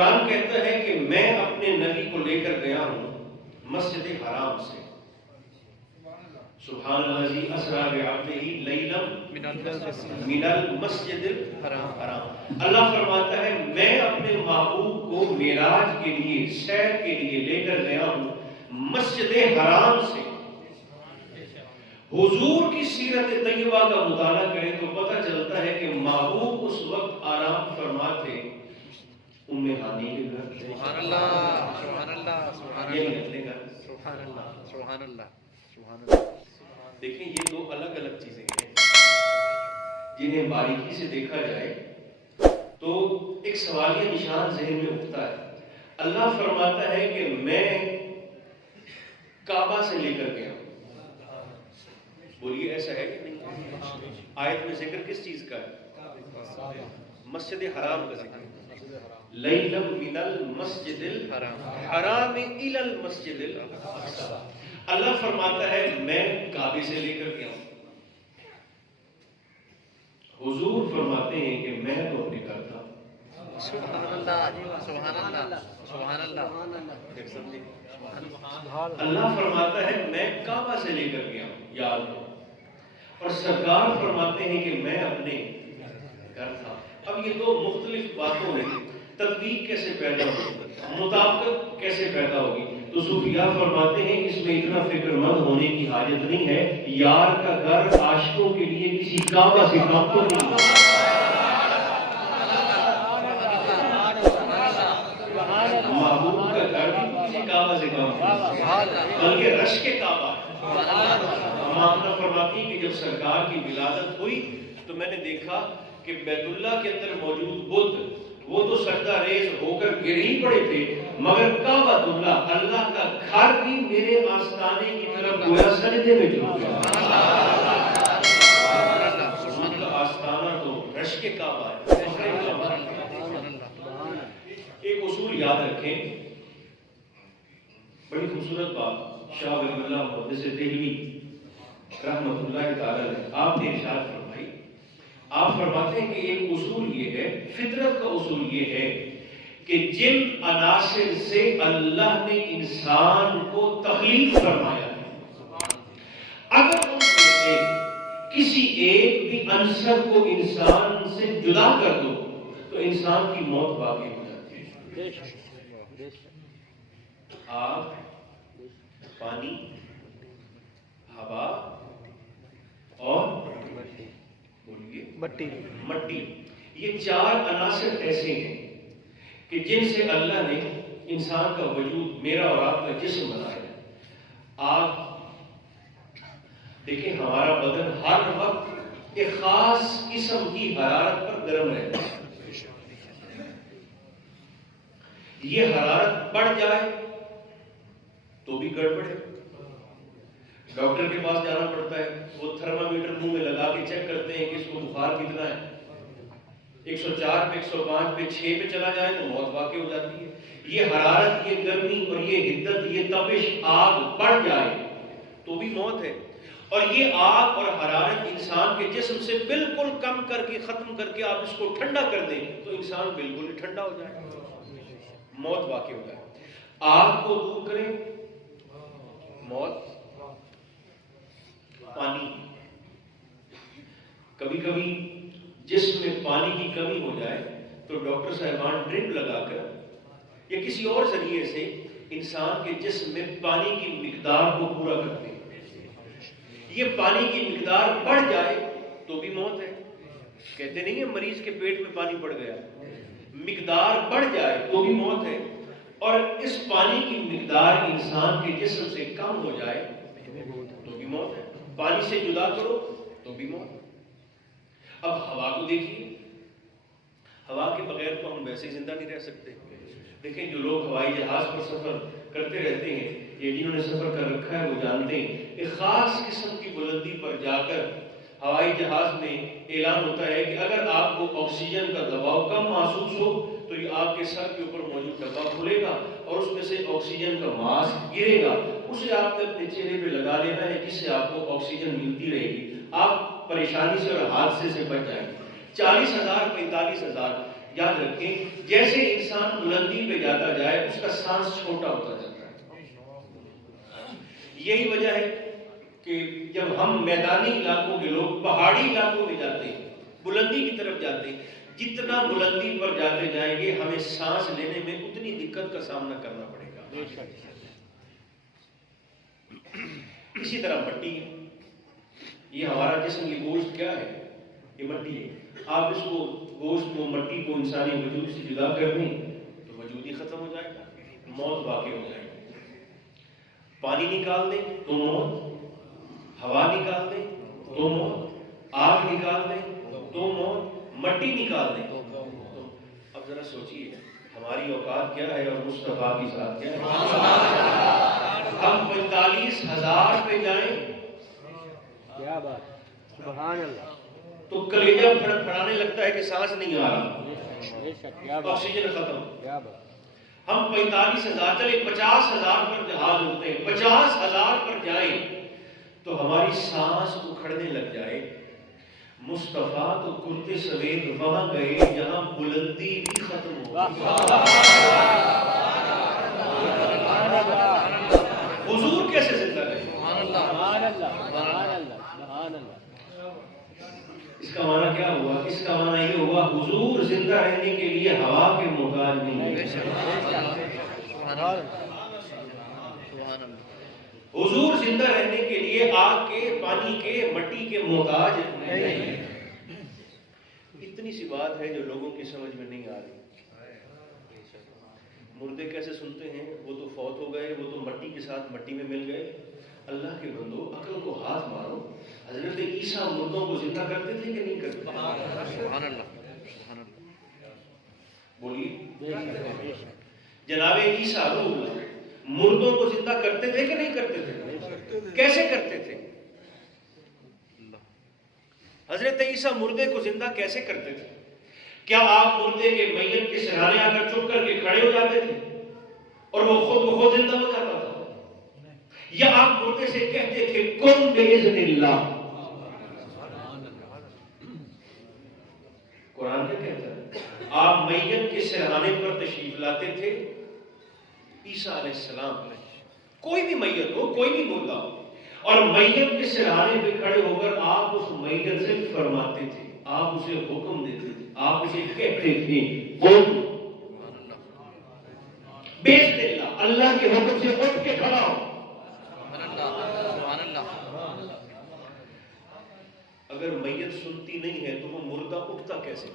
قرآن کہتا ہے کہ میں اپنے نبی کو لے کر گیا ہوں مسجد حرام سے. سبحان الذی اسری بعبدہ لیلا من المسجد الحرام. اللہ فرماتا ہے میں اپنے محبوب کو معراج کے لیے، سیر کے لیے لے کر گیا ہوں مسجد حرام سے. حضور کی سیرت طیبہ کا مطالعہ کریں تو پتہ چلتا ہے کہ محبوب اس وقت آرام فرما تھے ام ہانی کے گھر. سبحان اللہ سبحان اللہ سبحان یہ اللہ نکلے گا. سبحان اللہ سبحان اللہ سبحان اللہ. دیکھیں یہ دو الگ الگ چیزیں ہیں جنہیں باریکی سے دیکھا جائے تو ایک سوالیہ نشان ذہن میں اٹھتا ہے. اللہ فرماتا ہے کہ میں کعبہ سے لے کر گیا. بولیے ایسا ہے کہ نہیں؟ آیت میں ذکر کس چیز کا ہے؟ مسجد حرام کا ذکر. لیلا من المسجد الحرام الی المسجد الاقصی. اللہ فرماتا ہے میں کعبے سے لے کر گیا ہوں. حضور فرماتے ہیں کہ میں تو اپنے گھر تھا. سبحان اللہ سبحان اللہ سبحان اللہ. اللہ فرماتا ہے میں کعبہ سے لے کر گیا ہوں یاد ہو. اور سرکار فرماتے ہیں کہ میں اپنے گھر تھا. اب یہ دو مختلف باتوں میں تطبیق کیسے پیدا ہوگی، مطابقت کیسے پیدا ہوگی؟ تو صوفیاء فرماتے ہیں اس میں اتنا فکر مند ہونے کی حاجت نہیں ہے. یار کا گھر عاشقوں کے لیے کسی کعبہ سے کم تو نہیں. محبوب کا گھر بھی کسی کعبہ سے کم نہیں بلکہ رشک کعبہ. امامنا فرماتی کہ جب سرکار کی ولادت ہوئی تو میں نے دیکھا کہ بیت اللہ کے اندر موجود بت وہ تو سجدہ ریز ہو کر گر ہی پڑے تھے، مگر کعبہ اللہ اللہ کا گھر بھی میرے آستانے کی طرف گویا سجدے میں جھک گیا. حضور کا آستانہ تو رشک کعبہ ہے. ایک اصول یاد رکھیں، بڑی خوبصورت بات شاہ ولی اللہ محدث دہلوی رحمۃ اللہ تعالی علیہ آپ نے ارشاد فرمائی. آپ فرماتے ہیں کہ ایک اصول یہ ہے، فطرت کا اصول یہ ہے کہ جن عناصر سے اللہ نے انسان کو تخلیق فرمایا ہے، اگر ان میں سے کسی ایک بھی عنصر کو انسان سے جدا کر دو تو انسان کی موت واقع ہو جاتی ہے. آگ، پانی، ہوا اور مٹی، یہ چار عناصر ایسے ہیں کہ جن سے اللہ نے انسان کا وجود، میرا اور آپ کا جسم بنایا. آگ، دیکھیں ہمارا بدن ہر وقت ایک خاص قسم کی حرارت پر گرم رہتا ہے. یہ حرارت بڑھ جائے تو بھی گڑبڑ ہے. ڈاکٹر کے پاس جانا پڑتا ہے، وہ تھرمامیٹر منہ میں لگا کے چیک کرتے ہیں کہ اس کو بخار کتنا ہے. 104 پہ 105 پہ 6 پہ چلا جائے تو موت واقع ہو جاتی ہے. یہ حرارت، یہ گرمی اور یہ حدت، یہ تپش، آگ بڑھ جائے تو بھی موت ہے. اور یہ آگ اور حرارت انسان کے جسم سے بالکل کم کر کے، ختم کر کے آپ اس کو ٹھنڈا کر دیں تو انسان بالکل ہی ٹھنڈا ہو جائے، موت واقع ہو جائے. آگ کو دور کریں، موت. پانی، کبھی کبھی جسم میں پانی کی کمی ہو جائے تو ڈاکٹر صاحبان ڈرپ لگا کر یا کسی اور ذریعے سے انسان کے جسم میں پانی کی مقدار کو پورا کرتے ہیں. یہ پانی کی مقدار بڑھ جائے تو بھی موت ہے. کہتے نہیں ہے مریض کے پیٹ میں پانی بڑھ گیا، مقدار بڑھ جائے تو بھی موت ہے. اور اس پانی کی مقدار انسان کے جسم سے کم ہو جائے تو بھی موت ہے. پانی سے جدا کرو تو بھی موت. اب ہوا کو دیکھیے، ہوا کے بغیر تو ہم ویسے ہی زندہ نہیں رہ سکتے. دیکھیں جو لوگ ہوائی جہاز پر سفر کرتے رہتے ہیں، یہ جنہوں نے سفر کر رکھا ہے وہ جانتے ہیں، ایک خاص قسم کی بلندی پر جا کر ہوائی جہاز میں اعلان ہوتا ہے کہ اگر آپ کو آکسیجن کا دباؤ کم محسوس ہو تو یہ آپ کے سر کے اوپر موجود ڈبہ کھلے گا اور اس میں سے آکسیجن کا ماسک گرے گا. اسے آپ نے اپنے چہرے پہ لگا لینا ہے جس سے آپ کو آکسیجن ملتی رہے گی. آپ پریشانی سے اور حادثے سے بچ جائیں گے. 40,000 45,000 یاد رکھیں جیسے انسان بلندی پہ جاتا جائے اس کا سانس چھوٹا ہوتا جاتا ہے. یہی وجہ ہے کہ جب ہم میدانی علاقوں کے لوگ پہاڑی علاقوں میں جاتے ہیں، بلندی کی طرف جاتے ہیں، جتنا بلندی پر جاتے جائیں گے ہمیں سانس لینے میں اتنی دقت کا سامنا کرنا پڑے گا. اسی طرح مٹی ہے، یہ ہمارا جسم، یہ گوشت کیا ہے؟ یہ مٹی ہے. آپ اس کو گوشت کو، مٹی کو انسانی وجود سے جدا کر دیں تو وجود ہی ختم ہو جائے گا، موت واقع ہو جائے گی. پانی نکال دیں تو موت، ہوا نکال دیں تو موت، آگ نکال دیں تو موت، مٹی نکال دیں تو. اب ذرا سوچئے ہماری اوقات کیا ہے اور مصطفیٰ کی ذات کیا ہے؟ ہم 45,000 پہ جائیں کیا بات، سبحان اللہ، تو کلیجہ پھڑانے لگتا ہے کہ سانس نہیں آ رہا، بے شک، کیا بات، آکسیجن ختم. کیا بات. ہم 45,000 چلے 50,000 پر جہاز اڑتے ہیں، 50,000 پر جائیں تو ہماری سانس اکھڑنے لگ جائے. مصطفیٰ تو کرتے سویت وہاں گئے جہاں بلندی بھی ختم ہو گئی. حضور کیسے زندہ رہے؟ سبحان اللہ، سبحان اللہ، سبحان اللہ. اس کا معنی کیا ہوا؟ اس کا معنی یہ ہوا حضور زندہ رہنے کے لیے ہوا کے محتاج نہیں ہے. حضور زندہ رہنے کے لیے آگ کے، پانی کے، مٹی کے محتاج نہیں. اتنی سی بات ہے جو لوگوں کی سمجھ میں نہیں آ رہی. مردے کیسے سنتے ہیں؟ وہ تو فوت ہو گئے، وہ تو مٹی کے ساتھ مٹی میں مل گئے. اللہ کے بندو عقل کو ہاتھ مارو. حضرت عیسیٰ مردوں کو زندہ کرتے تھے کہ نہیں کرتے؟ سبحان اللہ، بولیے. جناب عیسیٰ روح اللہ مردوں کو زندہ کرتے تھے کہ نہیں کرتے تھے؟ کیسے کرتے تھے؟ حضرت عیسیٰ مردے کو زندہ کیسے کرتے تھے؟ کیا آپ مردے کے میت کے سرہانے آ کر چپ کر کے کھڑے ہو جاتے تھے اور وہ خود بخود زندہ ہو جاتا تھا؟ یا آپ مردے سے کہتے تھے کن بإذن اللہ؟ قرآن کیا کہتا ہے؟ آپ میت کے سرہانے پر تشریف لاتے تھے. عیسیٰ علیہ السلام کوئی بھی میت ہو، کوئی بھی مردہ ہو، اور میت کے سرہانے پہ کھڑے ہو کر آپ اس میت سے فرماتے تھے، آپ اسے حکم دیتے تھے، آپ اسے کہتے تھے قل بإذن اللہ، اللہ کے حکم سے اٹھ کے کھڑا ہو. اگر میت سنتی نہیں ہے تو وہ مردہ اٹھتا کیسے؟